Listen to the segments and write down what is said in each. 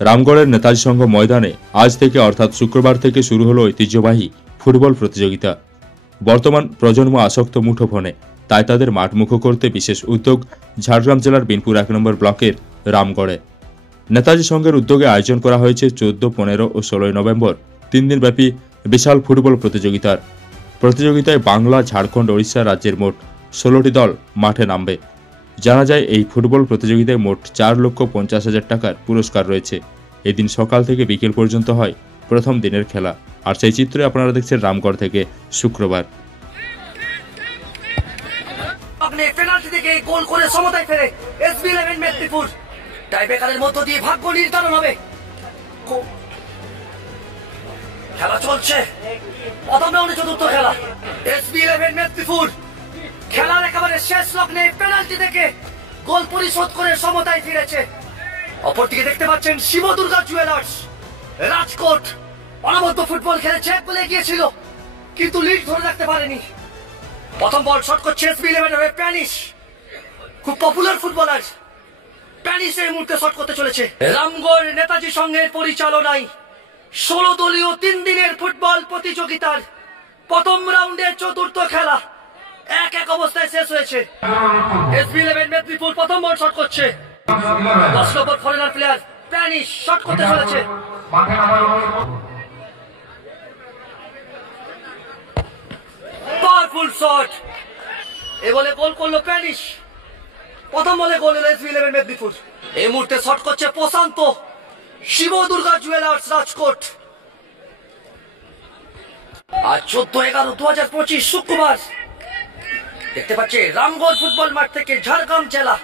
রামগড়ের নেতাজি সংঘ ময়দানে আজ থেকে অর্থাৎ শুক্রবার থেকে শুরু হলো ঐতিহ্যবাহী ফুটবল প্রতিযোগিতা। বর্তমান প্রজন্ম আসক্ত মুঠোফোনে, তাই তাদের মাঠমুখো করতে বিশেষ উদ্যোগ ঝাড়গ্রাম জেলার বিনপুর ১ নম্বর ব্লকের রামগড়ে। নেতাজি সংঘের উদ্যোগে আয়োজন করা হয়েছে ১৪, ১৫ ও ১৬ নভেম্বর ৩ দিনব্যাপী বিশাল ফুটবল প্রতিযোগিতার। প্রতিযোগিতায় বাংলা, ঝাড়খণ্ড, ওড়িশা রাজ্যের মোট ১৬টি দল মাঠে নামবে। জানা যায় এই ফুটবল প্রতিযোগিতায় মোট ৪,৫০,০০০ টাকার পুরস্কার রয়েছে। এদিন সকাল থেকে বিকেল পর্যন্ত হয় প্রথম দিনের খেলা। আর সেই চিত্রে আপনারা দেখছেন রামগড় থেকে শুক্রবার। পেনাল্টি থেকে গোল করে সমতায় ফেরে SB11 মেদিনীপুর। টাইব্রেকারের মধ্য দিয়ে ভাগ্য নির্ধারণ হবে। খেলা চলছে, প্রথম রাউন্ডে চতুর্থ খেলা। SB11 মেদিনীপুর খেলার একেবারে শেষ লগ্নে পেনাল্টি থেকে গোল পরিশোধ করে সমতায় ফিরেছে। অপরদিকে দেখতে পাচ্ছেন শিবদুর্গা জুয়েলার্স রাজকোট অনবদ্য ফুটবল খেলেছে, বলে গিয়েছিল কিন্তু লিড ধরে রাখতে পারেনি। প্রথম বল শট করছে SB11 হয়ে প্যানিশ, খুব পপুলার ফুটবলার। প্যানিশ এই মুহূর্তে শট করতে চলেছে। রামগড় নেতাজি সংঘের পরিচালনায় ১৬ দলীয় ৩ দিনের ফুটবল প্রতিযোগিতার প্রথম রাউন্ডের চতুর্থ খেলা ১-১ অবস্থায় শেষ হয়েছে। SB11 মেদিনীপুর প্রথম বল শট করছে। ১০ নম্বর ফরেনার প্লেয়ার প্যানিশ শট করতে চলেছে। পাওয়ারফুল শট, এ বলে গোল করলো প্যানিশ। প্রথম বলে গোল হলো SB11 মেদিনীপুর। এই মুহূর্তে শট করছে প্রশান্ত, শিবদুর্গা জুয়েলার্স রাজকোট। আজ ১৪/১১/২০২৫ শুক্রবার দেখতে পাচ্ছে রামগড় ফুটবল মাঠ থেকে ঝাড়গ্রাম জেলা।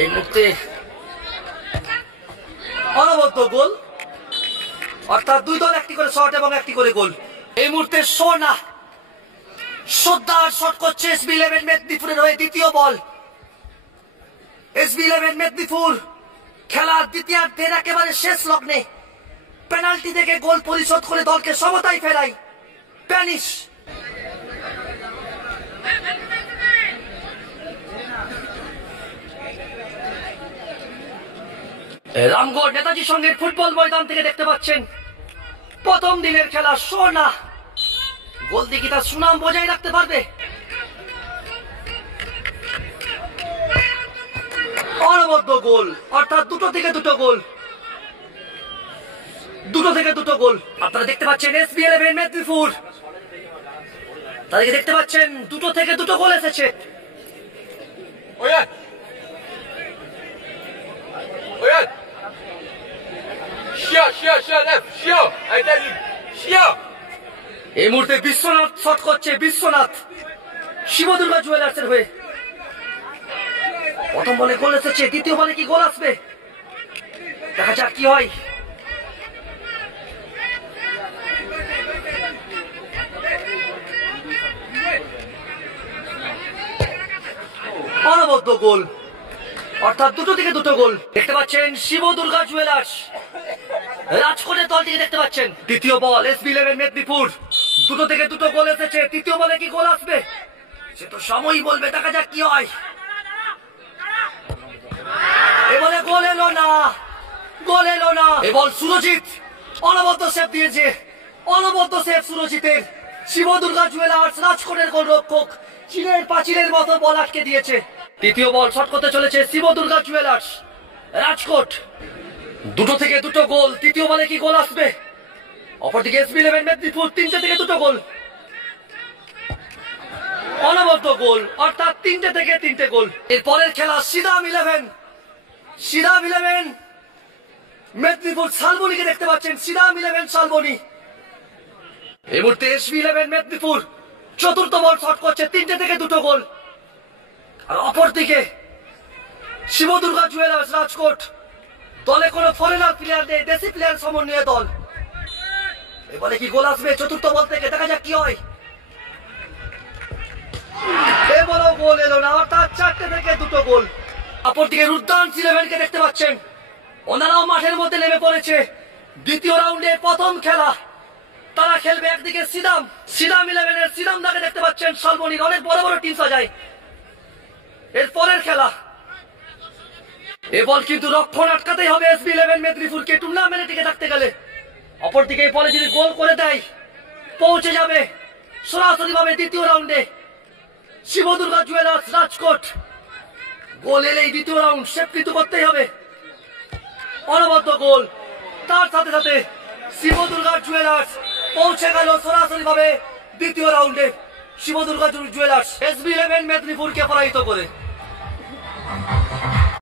এই মুহূর্তে অনবদ্য গোল, অর্থাৎ দুই দল একটি করে শট এবং একটি করে গোল। এই মুহূর্তে সোনা সর্দার শট করছে SB11 মেদিনীপুরের হয়ে দ্বিতীয় বল। SB11 মেদিনীপুর খেলার দ্বিতীয়ার্ধের একেবারে শেষ লগ্নে পেনাল্টি থেকে গোল পরিশোধ করে দলকে সমতায় ফেরায় প্যানিশ। রামগড় নেতাজি সংঘের ফুটবল ময়দান থেকে দেখতে পাচ্ছেন প্রথম দিনের খেলা। সোনা গোল দিয়ে কি তার সুনাম বজায় রাখতে পারবে? অনবদ্য গোল, অর্থাৎ দুটো থেকে দুটো গোল। আপনারা দেখতে পাচ্ছেন SB11 মেদিনীপুর, তাদেরকে দেখতে পাচ্ছেন দুটো থেকে দুটো গোল এসেছে। এই মুহূর্তে বিশ্বনাথ শট করছে, বিশ্বনাথ শিবদুর্গা জুয়েলার্সের হয়ে। প্রথম বলে গোল এসেছে, দ্বিতীয় বলে কি গোল আসবে? দেখা যাক কি হয়। অনবদ্য গোল, অর্থাৎ দুটো থেকে দুটো গোল। দেখতে পাচ্ছেন শিবদুর্গা জুয়েলার্স রাজকোটের দলটিকে দেখতে পাচ্ছেন। দ্বিতীয় বল SB11 মেদিনীপুর, দুটো থেকে দুটো গোল এসেছে। তৃতীয় বলে কি গোল আসবে সে তো সময়ই বলবে, দেখা যাক কি হয়। এবারে গোল এলো না। এবার সুরজিৎ অনবদ্য সেভ দিয়েছে, অনবদ্য সেভ সুরজিতের। শিবদুর্গা জুয়েলার্স রাজকোটের গোলরক্ষক চীনের পাঁচিলের মতো বল আটকে দিয়েছে। তৃতীয় বল শট করতে চলেছে শিবদুর্গা জুয়েলার্স রাজকোট, দুটো থেকে দুটো গোল। তৃতীয় বলে কি গোল আসবে? অপরদিকে SB11 মেদিনীপুর ৩টে থেকে দুটো গোল। অনবদ্য গোল, অর্থাৎ ৩টে থেকে ৩টে গোল। এরপরের খেলা সিদাম 11 মেদিনীপুর শালবনীকে দেখতে পাচ্ছেন। সিদাম 11 শালবনী। এই মুহূর্তে SB11 মেদিনীপুর চতুর্থ বল শট করছে, ৩টে থেকে দুটো গোল। আর অপরদিকে শিবদুর্গা জুয়েলার্স রাজকোট দলে কোনো ফরেনার প্লেয়ার নেই, দেশি প্লেয়ার সমন্বয়ে দল। এবারে কি গোল আসবে চতুর্থ বল থেকে? দেখা যাক কি হয়। এবারও গোল এলো না, অর্থাৎ ৪টে থেকে দুটো গোল। অপরদিকে রুদ্রাংশ 11কে দেখতে পাচ্ছেন, ওনারাও মাঠের মধ্যে নেমে পড়েছে। দ্বিতীয় রাউন্ডে প্রথম খেলা, তারা খেলবে একদিকে সিদাম 11-এর সিদাম দাকে দেখতে পাচ্ছেন। শালবনীর অনেক বড় বড় টিম সাজায়। এর পরের খেলা এ বল কিন্তু রক্ষণ আটকাতেই হবে SB11 মেদিনীপুরকে টুর্নামেন্টে টিকে থাকতে গেলে। অপরদিকে এই বলে যদি গোল করে দেয় পৌঁছে যাবে সরাসরি ভাবে দ্বিতীয় রাউন্ডে শিবদুর্গা জুয়েলার্স রাজকোট। গোল এলেই দ্বিতীয় রাউন্ড শেপ কিন্তু করতেই হবে। অনবদ্য গোল, তার সাথে সাথে শিবদুর্গা জুয়েলার্স পৌঁছে গেল সরাসরি ভাবে দ্বিতীয় রাউন্ডে। শিবদুর্গা জুয়েলার্স SB11 মেদিনীপুরকে পরাজিত করে।